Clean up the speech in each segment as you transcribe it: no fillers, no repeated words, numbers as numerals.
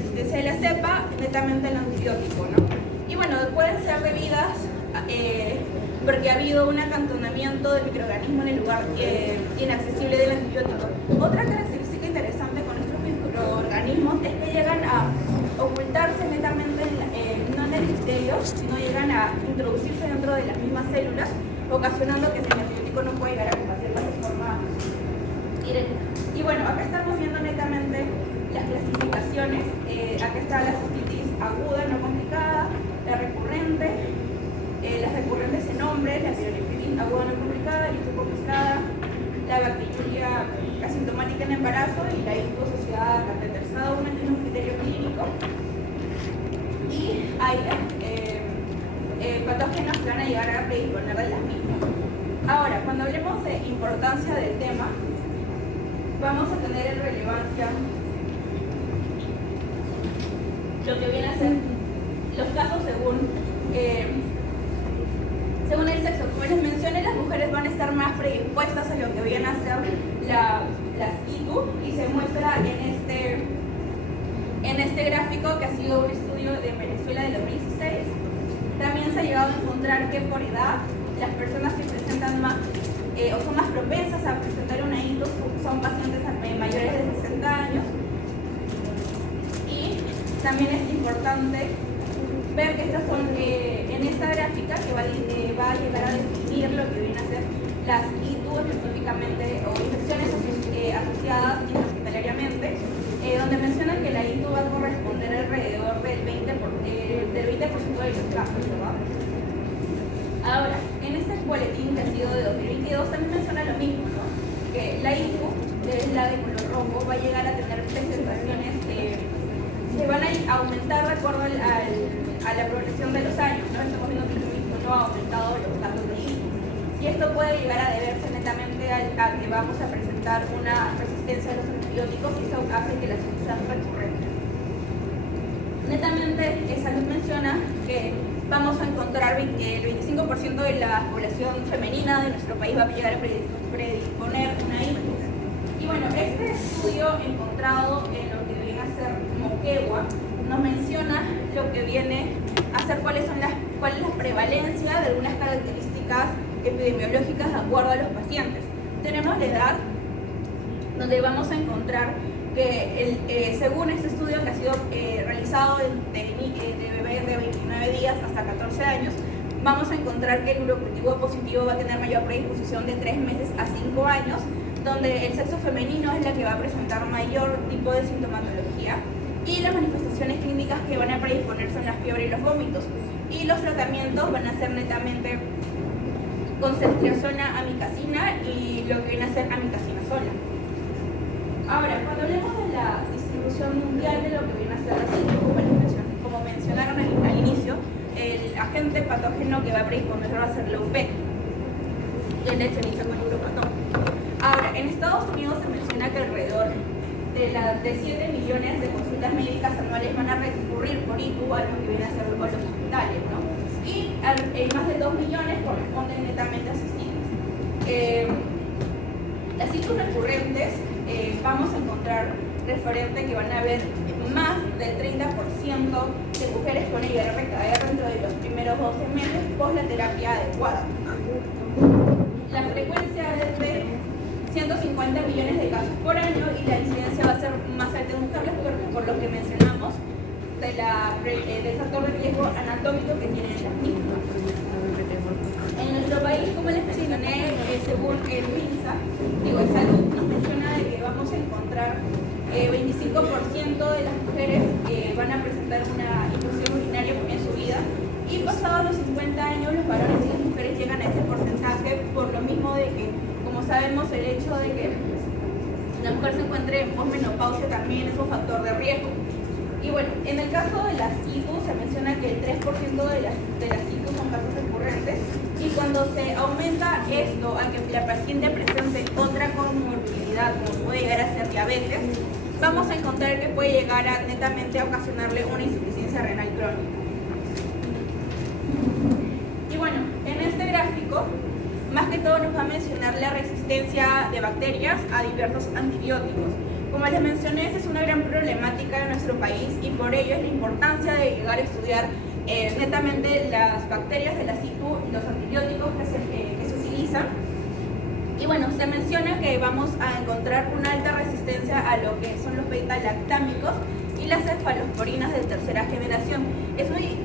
resistencia de la cepa netamente al antibiótico, ¿no? Y bueno, pueden ser debidas porque ha habido un acantonamiento del microorganismo en el lugar inaccesible del antibiótico. Otra característica interesante con estos microorganismos es que llegan a ocultarse netamente, no en el epitelio, sino llegan a introducirse dentro de las mismas células, ocasionando que el antibiótico no pueda llegar a combatirlas de forma directa. Y bueno, acá estamos viendo netamente las clasificaciones. Acá está la cistitis aguda, no complicada, la recurrente, las recurrentes en hombres, la pielonefritis aguda no complicada, y complicada, la bacteriuria asintomática en embarazo y la ISPO asociada a catéter. Cada uno tiene un criterio clínico y hay patógenos que van a llegar a predisponer de las mismas. Ahora, cuando hablemos de importancia del tema, vamos a tener en relevancia lo que viene a ser los casos según el sexo. Como les mencioné, las mujeres van a estar más predispuestas a lo que viene a ser las ITU, y se muestra en este gráfico, que ha sido un estudio de Venezuela de 2016. También se ha llegado a encontrar que por edad las personas que presentan más o son más propensas a presentar una ITU son pacientes mayores de 60 años. Y también es importante ver que estas son en esta gráfica que va a llegar a definir lo que vienen a ser las ITU específicamente, o infecciones asociadas intrahospitalariamente, donde menciona que la ITU va a corresponder alrededor del 20% de los casos, ¿verdad? Ahora, en este boletín que ha sido de 2022 también menciona lo mismo, ¿no? Que la ITU, que es la de color rojo, va a llegar a tener presentaciones que van a aumentar de acuerdo a la progresión de los años, ¿no? Estamos viendo que el mismo no ha aumentado los casos de ITU. Y esto puede llegar a deberse netamente a que vamos a presentar una resistencia a los antibióticos, y eso hace que las ITU sean recurrentes. Netamente, Salud menciona que vamos a encontrar que el 25% de la población femenina de nuestro país va a llegar a predisponer una ITU. Y bueno, este estudio encontrado en lo que viene a ser Moquegua nos menciona lo que viene a ser cuál es la prevalencia de algunas características epidemiológicas de acuerdo a los pacientes. Tenemos la edad, donde vamos a encontrar que según este estudio que ha sido realizado de bebés de 29 días hasta 14 años, vamos a encontrar que el urocultivo positivo va a tener mayor predisposición de 3 meses a 5 años, donde el sexo femenino es la que va a presentar mayor tipo de sintomatología, y las manifestaciones clínicas que van a predisponer son la fiebre y los vómitos, y los tratamientos van a ser netamente con ceftriaxona, amicacina y lo que viene a ser amicacina sola. Ahora, cuando hablemos de la distribución mundial de lo que viene a ser la ITU, como mencionaron al inicio, el agente patógeno que va a predisponer va a ser la UP, que de hecho inicia con uropatón. Ahora, en Estados Unidos se menciona que alrededor de 7 millones de consultas médicas anuales van a recurrir por ITU a lo que viene a ser los hospitales, ¿no? Y más de 2 millones corresponden netamente a cistitis. Las ITU recurrentes, vamos a encontrar referente que van a haber más del 30% de mujeres con IRPKR dentro de los primeros 12 meses post la terapia adecuada. La frecuencia es de 150 millones de casos por año, y la incidencia va a ser más alta en mujeres por lo que mencionamos del factor de riesgo anatómico que tienen las mismas. En nuestro país, como les mencioné, según el MINSA, Salud nos menciona de que vamos a encontrar 25% de las mujeres que van a presentar una infección urinaria en su vida, y pasados los 50 años los varones y las mujeres llegan a ese porcentaje, por lo mismo de que, como sabemos, el hecho de que la mujer se encuentre en posmenopausia también es un factor de riesgo. Y bueno, en el caso de las ITU se menciona que el 3% de las ITU son casos recurrentes, y cuando se aumenta esto a que la paciente presente otra comorbilidad, como puede llegar a ser diabetes, vamos a encontrar que puede llegar a netamente a ocasionarle una insuficiencia renal crónica. Y bueno, en este gráfico, más que todo nos va a mencionar la resistencia de bacterias a diversos antibióticos. Como les mencioné, esta es una gran problemática de nuestro país y por ello es la importancia de llegar a estudiar netamente las bacterias de la situ y los antibióticos que se utilizan. Y bueno, se menciona que vamos a encontrar una alta resistencia a lo que son los beta-lactámicos y las cefalosporinas de tercera generación. Es muy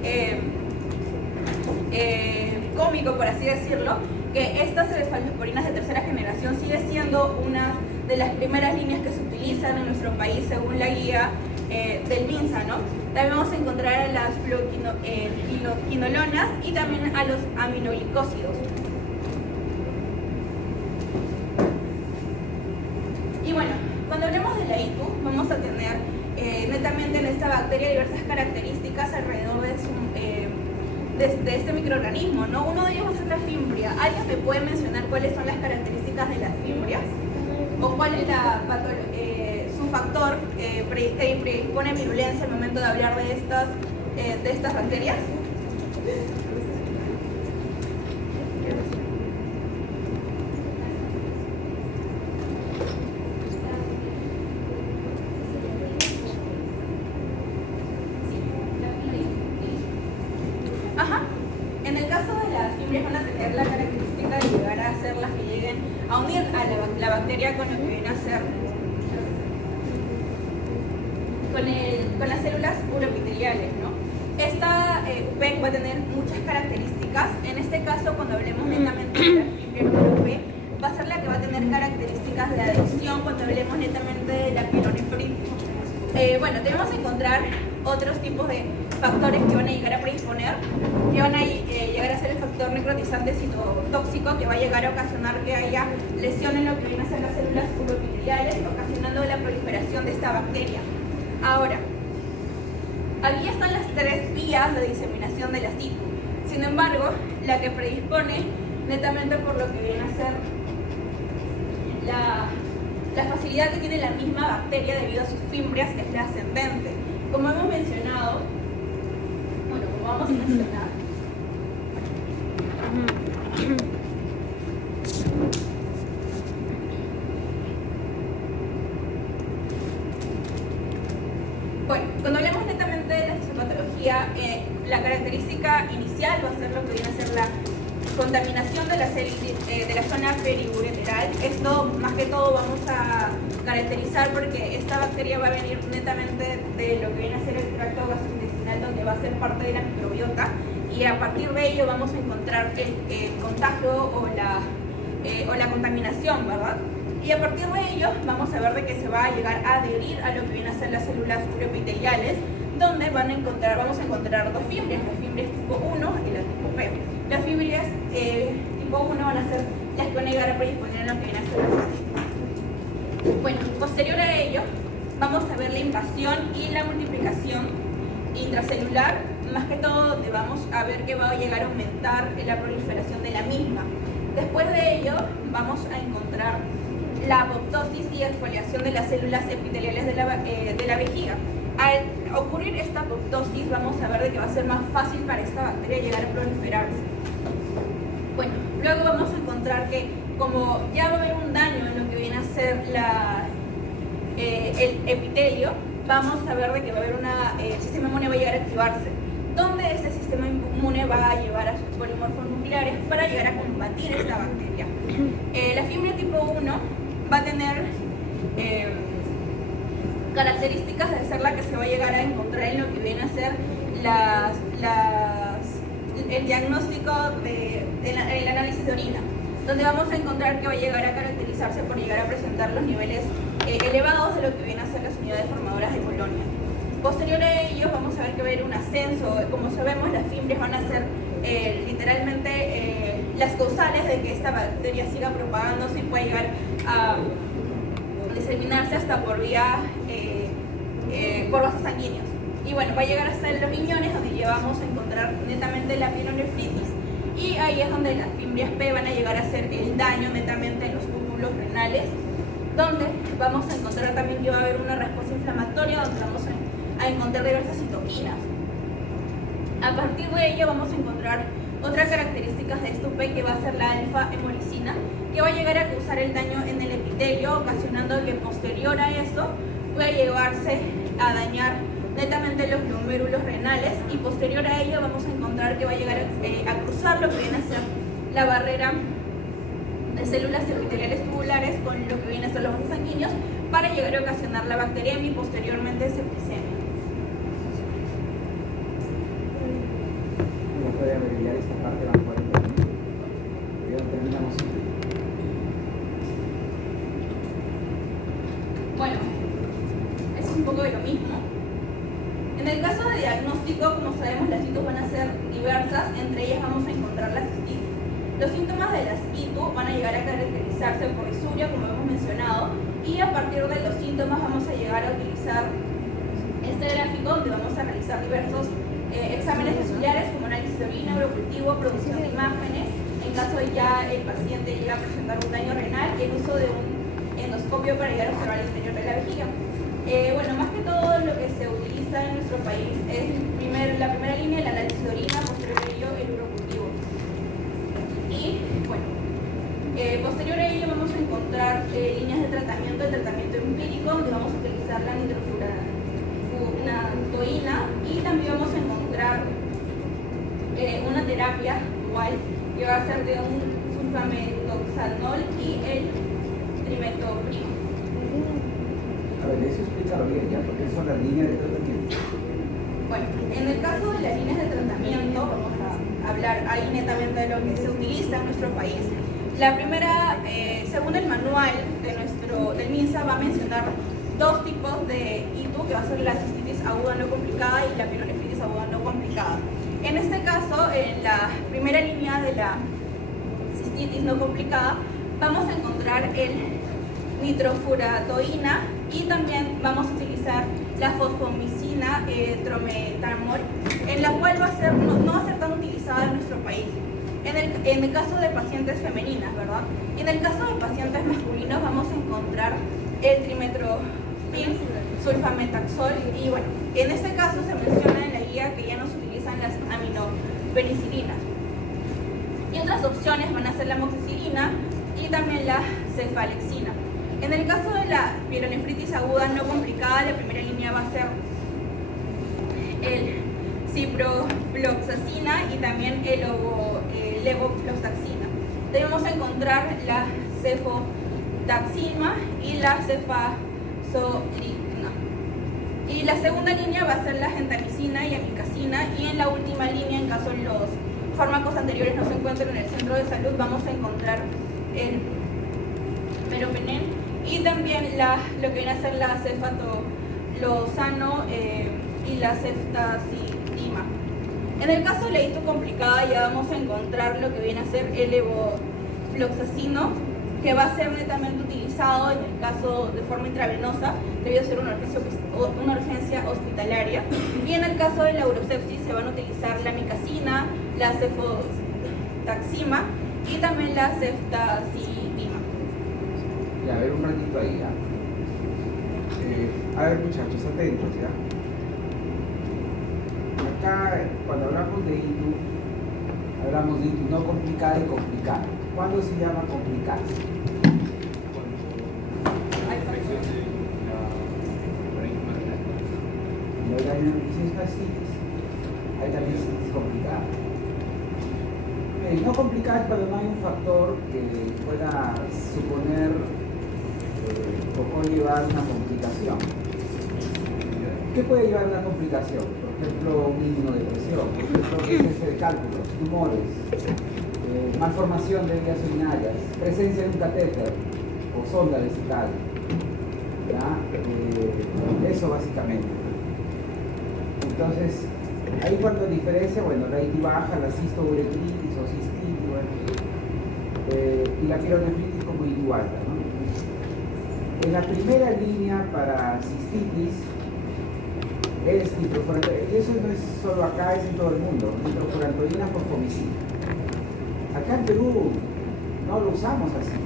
cómico, por así decirlo, que estas cefalosporinas de tercera generación sigue siendo una de las primeras líneas que se utilizan en nuestro país según la guía del MINSA, ¿no? También vamos a encontrar a las fluoroquinolonas y también a los aminoglicósidos. Y bueno, cuando hablemos de la ITU, vamos a tener netamente en esta bacteria diversas características alrededor de este microorganismo, ¿no? Uno de ellos va a ser la fimbria. ¿Alguien me puede mencionar cuáles son las características de las fimbrias? ¿O cuál es su factor que predispone virulencia al momento de hablar de estas bacterias? Ajá. En el caso de las fimbrias van a tener la característica de llegar a ser las que lleguen a unir a la bacteria con lo que viene a ser con las células uroepiteliales, ¿no? Esta UP va a tener muchas características. En este caso, cuando hablemos netamente de la fimbria UP, va a ser la que va a tener características de adhesión cuando hablemos netamente de la pielonefritis. Bueno, tenemos que encontrar otros tipos de factores que van a llegar a predisponer, que van a llegar a ser el factor necrotizante citotóxico, que va a llegar a ocasionar que haya lesión en lo que vienen a ser las células uroepiteliales, ocasionando la proliferación de esta bacteria. Ahora, aquí están las tres vías de diseminación de la situ. Sin embargo, la que predispone netamente por lo que viene a ser la facilidad que tiene la misma bacteria debido a sus fimbrias es la ascendente. Como hemos mencionado, como vamos a mencionar, bueno, cuando hablemos netamente de la fisiopatología, la característica inicial va a ser lo que viene a ser la contaminación de la zona periureteral. Esto más que todo vamos a caracterizar porque esta bacteria va a venir netamente de lo que viene a ser el tracto gastrointestinal, donde va a ser parte de la microbiota, y a partir de ello vamos a encontrar el contagio o la contaminación, ¿verdad? Y a partir de ello vamos a ver de que se va a llegar a adherir a lo que vienen a ser las células uroepiteliales, donde vamos a encontrar dos fimbrias, las fimbrias tipo 1 y la tipo P. Las fimbrias tipo 1 van a ser las que van a llegar a predisponer a lo que viene a ser la cistita. Bueno, posterior a ello vamos a ver la invasión y la multiplicación intracelular, más que todo donde vamos a ver que va a llegar a aumentar la proliferación de la misma. Después de ello vamos a encontrar la apoptosis y exfoliación de las células epiteliales de la vejiga. Al ocurrir esta apoptosis vamos a ver de que va a ser más fácil para esta bacteria llegar a proliferarse. Bueno, luego vamos a encontrar que como ya va a haber un daño en lo que viene a ser el epitelio, vamos a ver de que va a haber el sistema inmune va a llegar a activarse, donde este sistema inmune va a llevar a sus polimorfos nucleares para llegar a combatir esta bacteria. La fimbria tipo 1 va a tener características de ser la que se va a llegar a encontrar en lo que viene a ser el diagnóstico el análisis de orina, donde vamos a encontrar que va a llegar a caracterizarse por llegar a presentar los niveles elevados de lo que viene a ser las unidades formadoras de colonia. Posterior a ello vamos a ver que va a haber un ascenso. Como sabemos, las fimbrias van a ser literalmente las causales de que esta bacteria siga propagándose y pueda llegar a diseminarse hasta por vasos sanguíneos. Y bueno, va a llegar hasta los riñones, donde ya vamos a encontrar netamente la pielonefritis, y ahí es donde las fimbrias P van a llegar a hacer el daño netamente en los túbulos renales, donde vamos a encontrar también que va a haber una respuesta inflamatoria, donde vamos a encontrar diversas citoquinas. A partir de ello vamos a encontrar Otra característica de Stupe que va a ser la alfa-hemolicina, que va a llegar a causar el daño en el epitelio, ocasionando que posterior a eso pueda llevarse a dañar netamente los glomérulos renales, y posterior a ello vamos a encontrar que va a llegar a cruzar lo que viene a ser la barrera de células epiteliales tubulares con lo que viene a ser los vasos sanguíneos para llegar a ocasionar la bacteriemia y posteriormente septicemia. ¿Cómo puede abreviar esta parte? Van 40 minutos. Ya terminamos. Bueno, es un poco de lo mismo. En el caso de diagnóstico, como sabemos, las ITU van a ser diversas, entre ellas vamos a encontrar la cistitis. Los síntomas de las ITU van a llegar a caracterizarse por disuria, como hemos mencionado, y a partir de los síntomas vamos a llegar a utilizar este gráfico donde vamos a realizar diversos exámenes celulares como análisis de orina, urocultivo, producción de imágenes. En caso de ya el paciente llega a presentar un daño renal, el uso de un endoscopio para llegar a observar el interior de la vejiga. Bueno, más que todo lo que se utiliza en nuestro país es la primera línea, el análisis de orina, posterior a ello el urocultivo. Y bueno, posterior a ello vamos a encontrar líneas de tratamiento, el tratamiento empírico, donde vamos a utilizar la nitrofuratoína, y también vamos a encontrar una terapia igual que va a ser de un sulfametoxanol y el trimetoprimo. A ver, eso explícalo bien ya, porque son las líneas de tratamiento. Bueno, en el caso de las líneas de tratamiento, vamos a hablar ahí netamente de lo que se utiliza en nuestro país. La primera, según el manual del MINSA, va a mencionar dos tipos de ITU, que va a ser la cistitis aguda no complicada y la pielonefritis aguda no complicada. En este caso, en la primera línea de la cistitis no complicada, vamos a encontrar el nitrofuratoína, y también vamos a utilizar la fosfomicina trometamol, en la cual no va a ser tan utilizada en nuestro país. En el caso de pacientes femeninas, ¿verdad? Y en el caso de pacientes masculinos vamos a encontrar el trimetoprim, sulfametaxol, y bueno, en este caso se menciona en la guía que ya no se utilizan las aminopenicilinas. Y otras opciones van a ser la amoxicilina y también la cefalexina. En el caso de la pielonefritis aguda no complicada, la primera línea va a ser el ciprofloxacina y también el levofloxacina. También vamos a encontrar la cefotaxima y la cefazolimna. Y la segunda línea va a ser la gentamicina y amicacina, y en la última línea, en caso los fármacos anteriores no se encuentren en el centro de salud, vamos a encontrar el meropenem y también lo que viene a ser la cefatolozano y la ceftazidima. En el caso de la ITU complicada ya vamos a encontrar lo que viene a ser el levofloxacino, que va a ser netamente utilizado en el caso de forma intravenosa, debido a ser una urgencia hospitalaria. Y en el caso de la urosepsis se van a utilizar la amicacina, la cefotaxima y también la ceftazidima. Ya, a ver un ratito ahí, ¿ya? A ver, muchachos, atentos, ¿ya? Acá, cuando hablamos de ITU no complicada y complicada. ¿Cuándo se llama complicada? Y hay cistitis fascitis. Hay también cistitis complicada. No complicada es cuando no hay un factor que pueda suponer o conllevar una complicación. ¿Qué puede llevar a una complicación? Por ejemplo, una inmunodepresión, por ejemplo, presencia de cálculos, tumores, malformación de vías urinarias, presencia de un catéter o sonda vesical. Eso básicamente. Entonces, ahí cuando diferencia, bueno, la ITU baja, la cistouretritis o cistitis, bueno, y la pielonefritis como ITU alta, ¿no? En la primera línea para cistitis es nitrofurantoína, y eso no es solo acá, es en todo el mundo, nitrofurantoína fosfomicina. Acá en Perú no lo usamos así.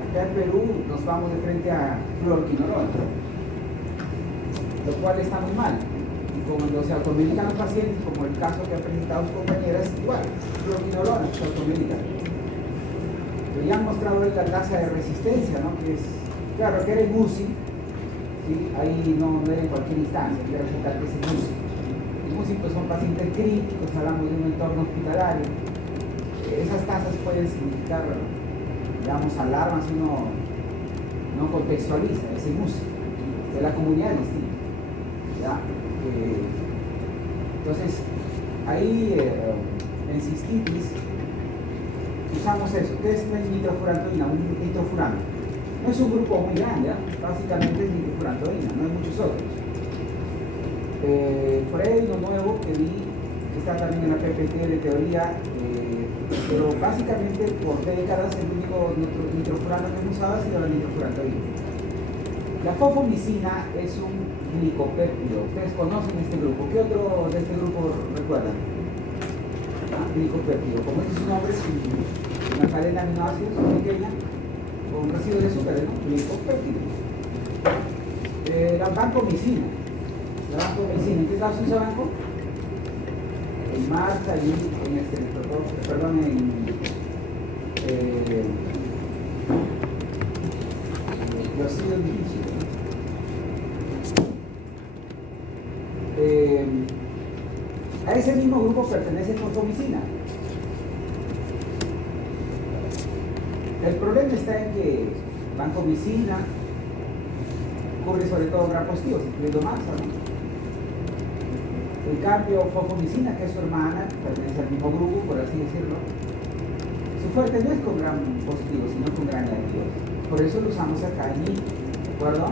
Acá en Perú nos vamos de frente a fluoroquinolona, lo cual está muy mal. Y con cuando se automedican los pacientes, como el caso que ha presentado su compañera, es igual, fluoroquinolona se automedica. Pero ya han mostrado la tasa de resistencia, ¿no? Que es, claro, que era en UCI, ¿sí? Ahí no era en cualquier instancia, hay que resultar que es en UCI. En UCI pues son pacientes críticos, hablamos de un entorno hospitalario. Esas tasas pueden significar, digamos, alarmas si uno no contextualiza, es en UCI, de la comunidad es distinta. ¿Ya? Entonces, ahí en cistitis usamos eso. ¿Qué es la nitrofurantoína? Un nitrofurano. No es un grupo muy grande, ¿eh? Básicamente es nitrofurantoína, no hay muchos otros. Por ahí hay uno nuevo que vi, que está también en la PPT de teoría, pero básicamente por décadas el único nitrofurano que hemos usado ha sido la nitrofurantoína. La fofomicina es un glicopéptido. Ustedes conocen este grupo. ¿Qué otro de este grupo recuerdan? Glicopéptido. Como dice su nombre, es una cadena de aminoácidos pequeña con residuos de azúcar, ¿no? Glicopéptido. La vancomicina. La vancomicina. ¿En qué caso usa banco? En marcha y los ácidos difíciles. A ese mismo grupo pertenece fosfomicina. El problema está en que vancomicina cubre sobre todo gran positivo, incluyendo masa, ¿no? En cambio, fosfomicina, que es su hermana, pertenece al mismo grupo, por así decirlo, su fuerte no es con gran positivo, sino con gran negativo. Por eso lo usamos acá en I, ¿de acuerdo?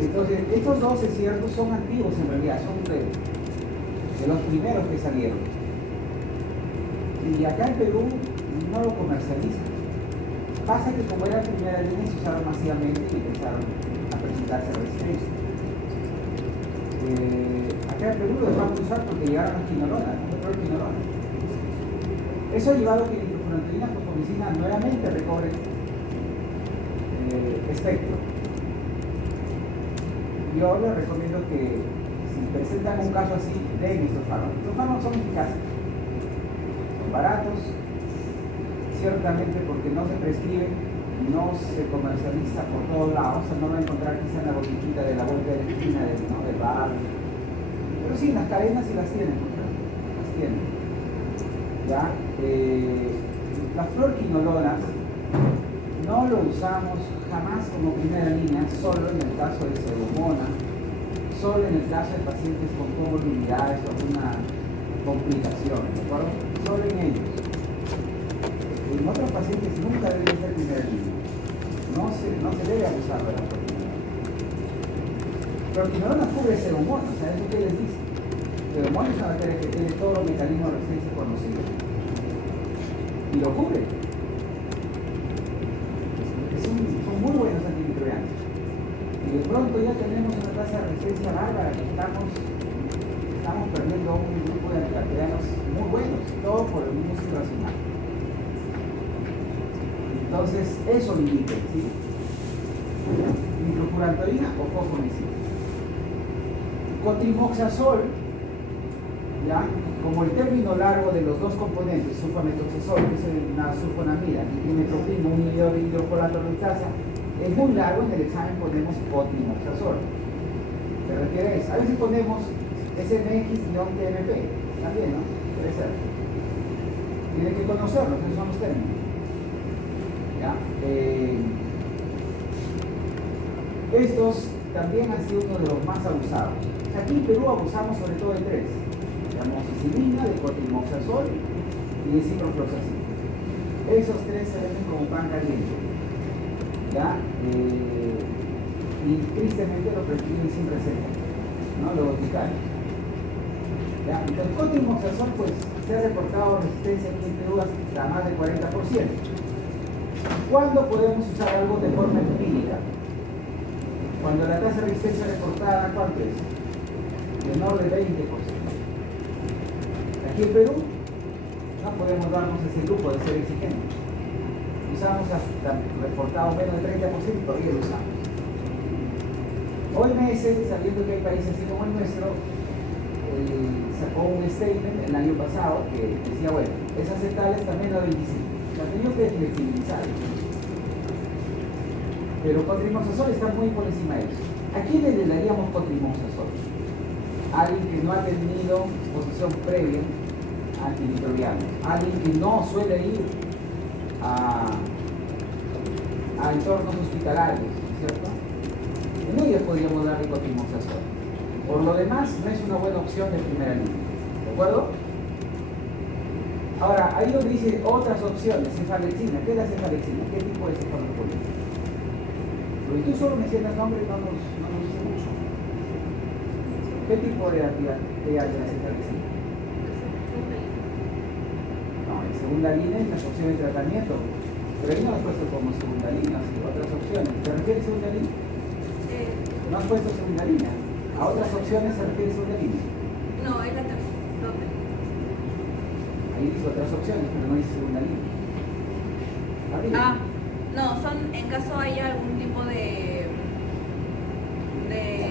Entonces, estos dos, es cierto, son antiguos en realidad, son de los primeros que salieron. Y acá en Perú no lo comercializan. Pasa que como era primera línea se usaron masivamente y empezaron a presentarse resistencia. Acá en Perú lo dejamos de usar porque llegaron las quinolonas, la quinolona. Eso ha llevado a que la nitrofurantoína fosfomicina nuevamente recobre espectro. Yo les recomiendo que si presentan un caso así, den estos fármacos. Estos fármacos son eficaces, son baratos, ciertamente porque no se prescriben, no se comercializa por todos lados, o sea, no va a encontrar quizá en la botiquita de la vuelta de la esquina del bar, pero sí, las cadenas sí las tienen, las tienen. ¿Ya? Las fluoroquinolonas no lo usamos jamás como primera línea, solo en el caso de pseudomonas, solo en el caso de pacientes con comorbilidades o alguna complicación, ¿de acuerdo? Solo en ellos. En otros pacientes nunca debe ser primera línea. No se debe abusar de la fluoroquinolona. Fluoroquinolona cubre pseudomonas, o sea, ¿eso qué les dice? Pseudomonas es una bacteria que tiene todos los mecanismos de resistencia conocidos. Y lo cubre. Son muy buenos antimicrobianos. Y de pronto ya tenemos una tasa de resistencia bárbara que estamos perdiendo un grupo de antibacterianos muy buenos, todo por el mismo racional. Entonces, eso limita, ¿sí? Nitrofurantoína o fosfomicina. Cotrimoxazol, ¿ya? Como el término largo de los dos componentes, sulfametoxazol, que es una sulfonamida, y dimetropina, un inhibidor de hidrofolato reductasa, es muy largo, en el examen ponemos cotrimoxazol. Se refiere a eso. A veces ponemos SMX-TMP, también, ¿no? Puede ser. Tienen que conocerlos, esos son los términos. ¿Ya? Estos también han sido uno de los más abusados. Aquí en Perú abusamos sobre todo de tres: de amoxicilina, de cotrimoxazol y de ciprofloxacin. Esos tres se venden como pan caliente. ¿Ya? Y tristemente lo prescriben sin receta, ¿no? Los hospitales. ¿Ya? Entonces, cotrimoxazol, pues, se ha reportado resistencia aquí en Perú hasta más del 40%. ¿Cuándo podemos usar algo de forma empírica? Cuando la tasa de resistencia reportada, ¿cuánto es? Menor de 20%. Aquí en Perú no podemos darnos ese lujo de ser exigentes. usamos hasta reportado menos del 30% y todavía lo usamos. OMS, sabiendo que hay países así como el nuestro, sacó un statement el año pasado que decía, bueno, es aceptable hasta menos de 25. La ha tenido que flexibilizar. Pero cotrimoxazol está muy por encima de eso. ¿A quién le daríamos cotrimoxazol? Alguien que no ha tenido exposición previa a antimicrobianos, alguien que no suele ir a entornos hospitalarios, ¿cierto? En ellos podríamos darle cotrimoxazol. Por lo demás, no es una buena opción de primera línea. ¿De acuerdo? Ahora, ahí donde dice otras opciones, cefalexina. ¿Qué es la cefalexina? ¿Qué tipo de cefalosporina? Porque tú solo mencionas nombres, no nos dice mucho. ¿Qué tipo de actividad hace la cefalexina? No, en segunda línea es la opción de tratamiento. Pero ahí no has puesto como segunda línea, sino otras opciones. ¿Te refieres a segunda línea? No has puesto segunda línea. ¿A otras opciones se refiere segunda línea? No, es la tercera. Ahí dice otras opciones, pero no dice segunda línea. Arriba. No, son en caso haya algún tipo de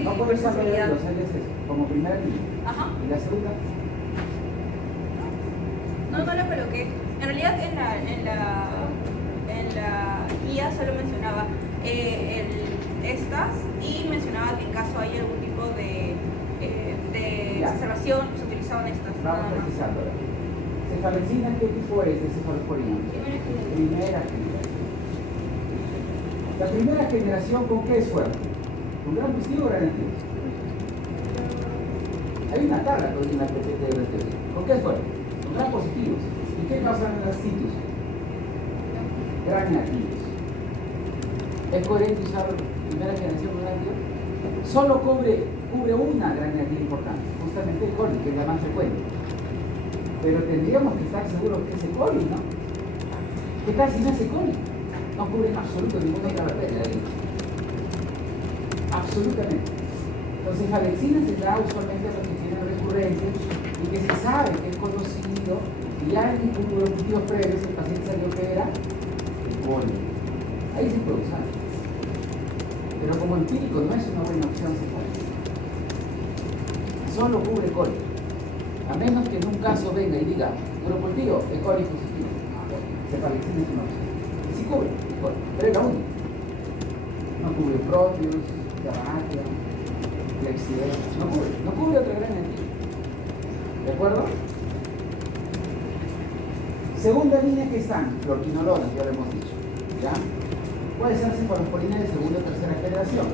No puedes saber posibilidad. los eso, como primera línea. Ajá. ¿Y la segunda? No la coloqué. En realidad en la guía solo mencionaba estas y mencionaba que en caso hay algún tipo de exacerbación se utilizaban estas. Vamos nada más. precisando. ¿Cefalexina qué tipo es de cefalosporina? Primera generación. La primera generación, ¿con qué es fuerte? ¿Con gran positivo o gran negativo? Hay una tabla en la PPT de los. ¿Con qué es fuerte? Con gran positivos. ¿Y qué pasan en las citus? Gran negativos. ¿Es coherente usar primera generación con gran negativo? Solo cubre una gran negativa importante, justamente el coli, que es la más frecuente. Pero tendríamos que estar seguros que es el coli, ¿no? Que casi no es el coli. No cubre en absoluto ninguna otra bacteria. Absolutamente. Entonces, cefalexina se da usualmente a los que tienen recurrencias y que se sabe que es conocido y ya en los motivos previos el paciente salió que era el coli. Ahí se puede usar. Pero como empírico no es una buena opción cefalexina. Solo cubre coli. A menos que en un caso venga y diga, grupo tío, el coli positivo. Cefalexina es una opción. Y sí cubre, pero es la única. No cubre proteus, gabatia, flexidez, no cubre otra gran entidad. ¿De acuerdo? Segunda línea que están, fluorquinolonas, ya lo hemos dicho. ¿Ya? Puede ser cefalosporina de segunda o tercera generación.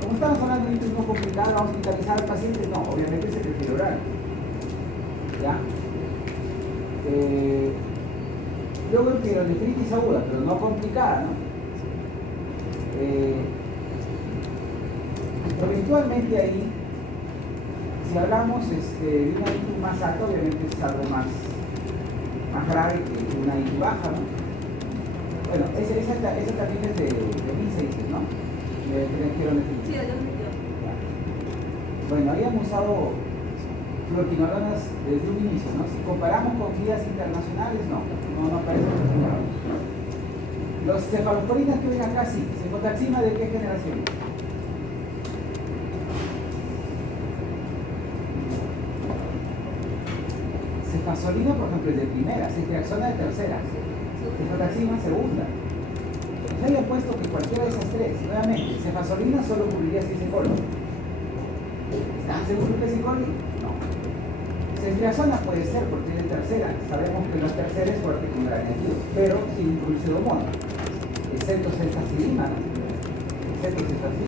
Como estamos hablando de un turno complicado, ¿vamos a hospitalizar al paciente? No, obviamente se prefiere oral. ¿Ya? Luego el pielonefritis aguda, pero no complicada, ¿no? Eventualmente ahí, si hablamos de una ITU más alta, obviamente es algo más grave que una ITU baja, ¿no? Bueno, esa también es de B6, ¿no? De pielonefritis. Sí, de 2022. Bueno, habíamos usado fluorquinolonas desde un inicio, ¿no? Si comparamos con guías internacionales, no aparecen fluorquinolonas. Los cefalosporinas que ven acá sí, cefotaxima ¿de qué generación? Cefazolina, por ejemplo, es de primera, ceftriaxona de tercera, cefotaxima segunda. Se había puesto que cualquiera de esas tres, nuevamente, cefazolina solo cubriría si es coli. ¿Están seguros que es coli? No. Ceftriaxona puede ser porque es de tercera. Sabemos que la tercera es fuerte con gran negativo, pero sin incluir pseudomonas, excepto cefazolina, ¿no? Excepto cefazolina.